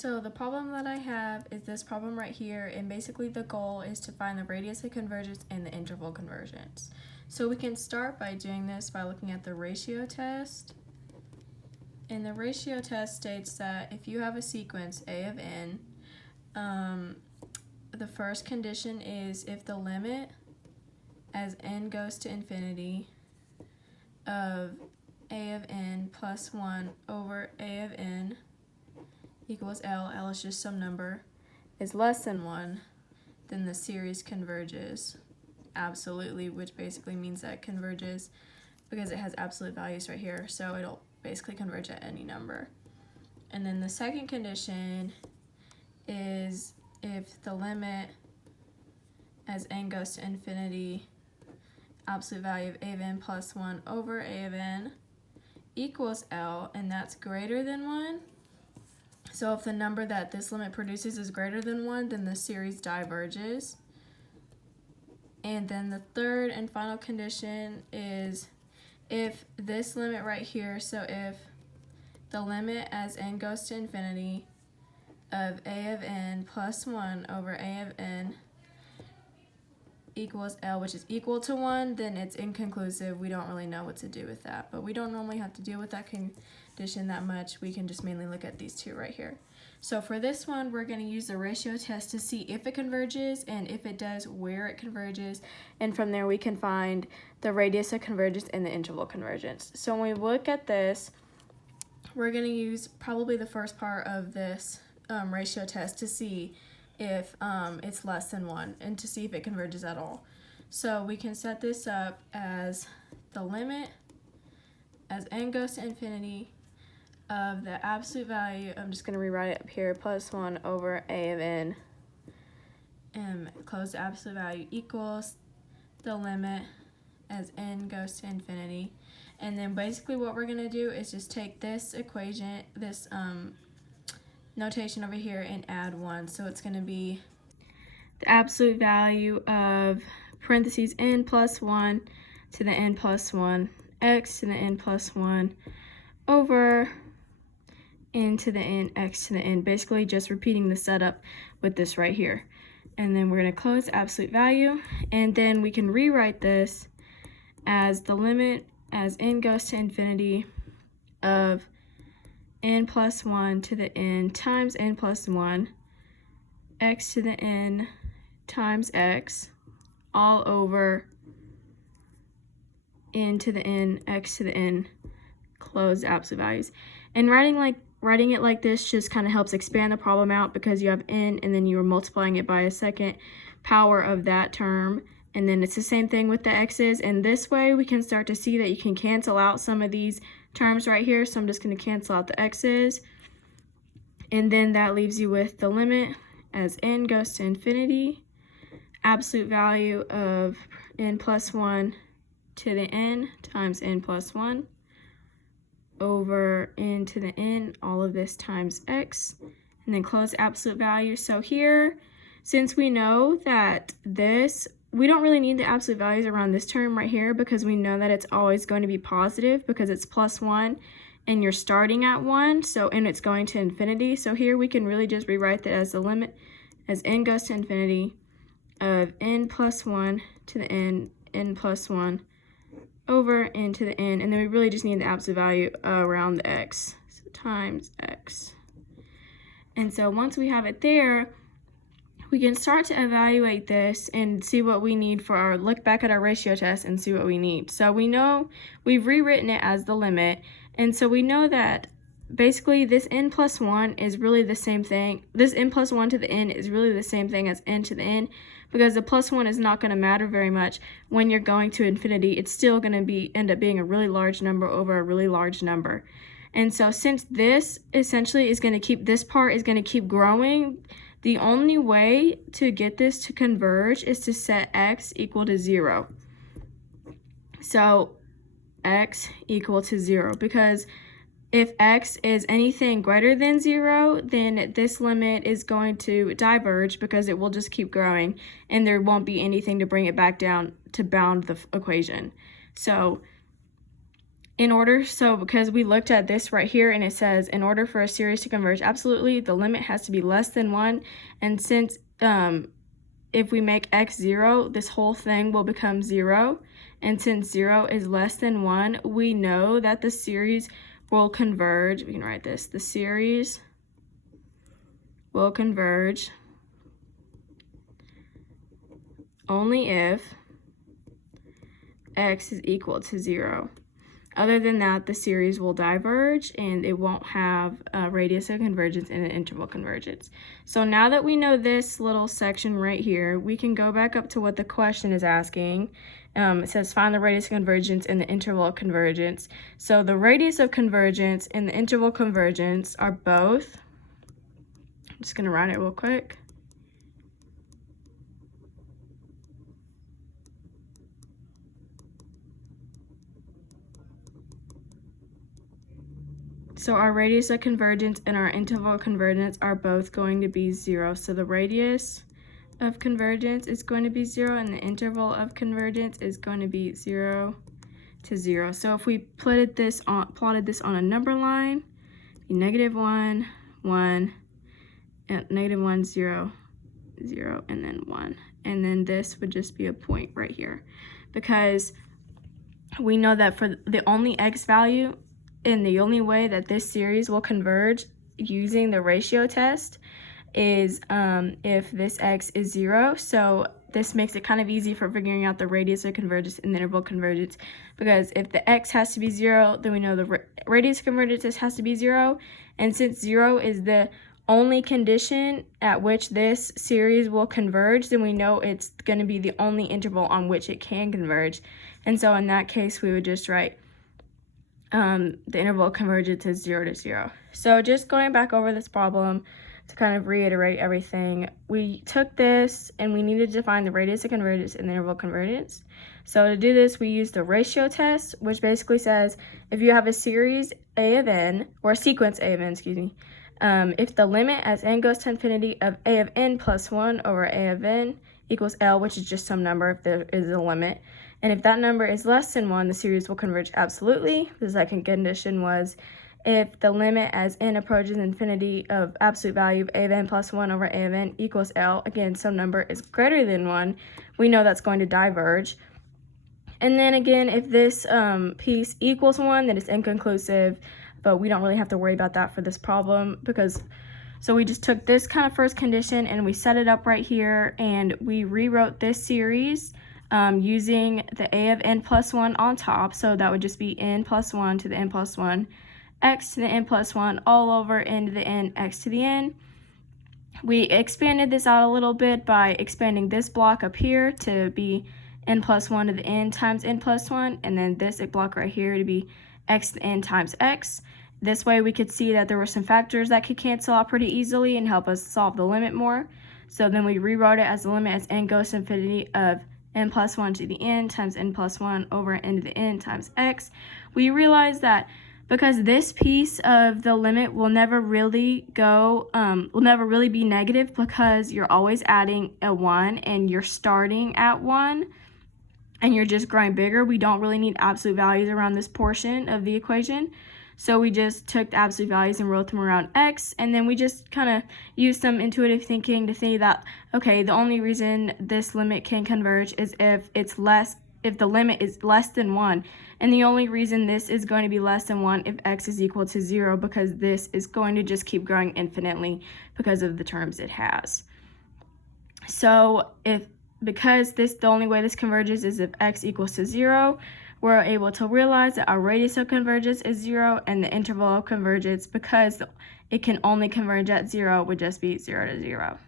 So the problem that I have is this problem right here, and basically the goal is to find the radius of convergence and the interval convergence. So we can start by doing this by looking at the ratio test. And the ratio test states that if you have a sequence A of n, the first condition is if the limit as n goes to infinity of a of n plus 1 over a of n equals L is just some number, is less than 1, then the series converges absolutely, which basically means that it converges because it has absolute values right here, so it'll basically converge at any number. And then the second condition is if the limit as n goes to infinity, absolute value of a of n plus 1 over a of n equals L, and that's greater than 1. So if the number that this limit produces is greater than 1, then the series diverges. And then the third and final condition is if this limit right here, so if the limit as n goes to infinity of a of n plus 1 over a of n equals L, which is equal to 1, then it's inconclusive. We don't really know what to do with that, but we don't normally have to deal with that condition that much. We can just mainly look at these two right here. So for this one, we're going to use the ratio test to see if it converges, and if it does, where it converges, and from there we can find the radius of convergence and the interval convergence. So when we look at this, we're going to use probably the first part of this ratio test to see if it's less than 1 and to see if it converges at all. So we can set this up as the limit as n goes to infinity of the absolute value, I'm just going to rewrite it up here, plus 1 over a of n, and close the absolute value equals the limit as n goes to infinity. And then basically what we're going to do is just take this equation, this notation over here, and add 1. So it's going to be the absolute value of parentheses n plus 1 to the n plus 1 x to the n plus 1 over n to the n x to the n, basically just repeating the setup with this right here. And then we're going to close absolute value, and then we can rewrite this as the limit as n goes to infinity of n plus 1 to the n times n plus 1 x to the n times x all over n to the n x to the n, close absolute values. And writing it like this just kind of helps expand the problem out because you have n and then you are multiplying it by a second power of that term, and then it's the same thing with the x's, and this way we can start to see that you can cancel out some of these terms right here. So I'm just going to cancel out the x's, and then that leaves you with the limit as n goes to infinity, absolute value of n plus 1 to the n times n plus 1 over n to the n, all of this times x, and then close absolute value. So here, since we know that this, we don't really need the absolute values around this term right here because we know that it's always going to be positive because it's plus 1 and you're starting at 1, so, and it's going to infinity. So here we can really just rewrite that as the limit as n goes to infinity of n plus 1 to the n, n plus 1 over n to the n, and then we really just need the absolute value around the x, so times x. And so once we have it there, we can start to evaluate this and see what we need for our, look back at our ratio test and see what we need. So we know we've rewritten it as the limit, and so we know that basically this n plus 1 is really the same thing. This n plus 1 to the n is really the same thing as n to the n, because the plus 1 is not going to matter very much when you're going to infinity. It's still going to end up being a really large number over a really large number. And so since this essentially is going to keep, this part is going to keep growing, the only way to get this to converge is to set x equal to 0. So x equal to 0, because if x is anything greater than 0, then this limit is going to diverge because it will just keep growing and there won't be anything to bring it back down to bound the equation. So because we looked at this right here and it says in order for a series to converge absolutely, the limit has to be less than 1. And since if we make x 0, this whole thing will become 0. And since 0 is less than 1, we know that the series will converge. We can write this. The series will converge only if x is equal to 0. Other than that, the series will diverge and it won't have a radius of convergence and an interval convergence. So now that we know this little section right here, we can go back up to what the question is asking. It says find the radius of convergence and the interval of convergence. So the radius of convergence and the interval convergence are both, I'm just going to write it real quick. So our radius of convergence and our interval of convergence are both going to be 0. So the radius of convergence is going to be 0 and the interval of convergence is going to be 0 to 0. So if we plotted this on a number line, -1, 1, and -1, 0, 0, and then 1. And then this would just be a point right here. Because we know that for the only x value, and the only way that this series will converge using the ratio test is if this x is 0. So this makes it kind of easy for figuring out the radius of convergence and the interval convergence, because if the x has to be 0, then we know the radius of convergence has to be 0. And since 0 is the only condition at which this series will converge, then we know it's going to be the only interval on which it can converge. And so in that case, we would just write the interval of convergence is 0 to 0. So just going back over this problem to kind of reiterate everything, we took this and we needed to find the radius of convergence and the interval of convergence. So to do this, we used the ratio test, which basically says if you have a series a of n, or a sequence a of n, excuse me, if the limit as n goes to infinity of a of n plus 1 over a of n equals L, which is just some number if there is a limit, and if that number is less than 1, the series will converge absolutely. The second condition was if the limit as n approaches infinity of absolute value of a of n plus 1 over a of n equals L, again, some number is greater than 1, we know that's going to diverge. And then again, if this piece equals 1, then it's inconclusive, but we don't really have to worry about that for this problem because, so we just took this kind of first condition and we set it up right here and we rewrote this series using the a of n plus 1 on top. So that would just be n plus 1 to the n plus 1, x to the n plus 1, all over n to the n, x to the n. We expanded this out a little bit by expanding this block up here to be n plus 1 to the n times n plus 1, and then this block right here to be x to the n times x. This way we could see that there were some factors that could cancel out pretty easily and help us solve the limit more. So then we rewrote it as the limit as n goes to infinity of n plus 1 to the n times n plus 1 over n to the n times x. We realized that because this piece of the limit will never really be negative because you're always adding a 1 and you're starting at 1 and you're just growing bigger, we don't really need absolute values around this portion of the equation. So we just took the absolute values and wrote them around x, and then we just kind of used some intuitive thinking to think that, okay, the only reason this limit can converge is if the limit is less than 1. And the only reason this is going to be less than 1 if x is equal to 0, because this is going to just keep growing infinitely because of the terms it has. So because the only way this converges is if x equals to 0, we're able to realize that our radius of convergence is 0 and the interval of convergence, because it can only converge at 0, would just be 0 to 0.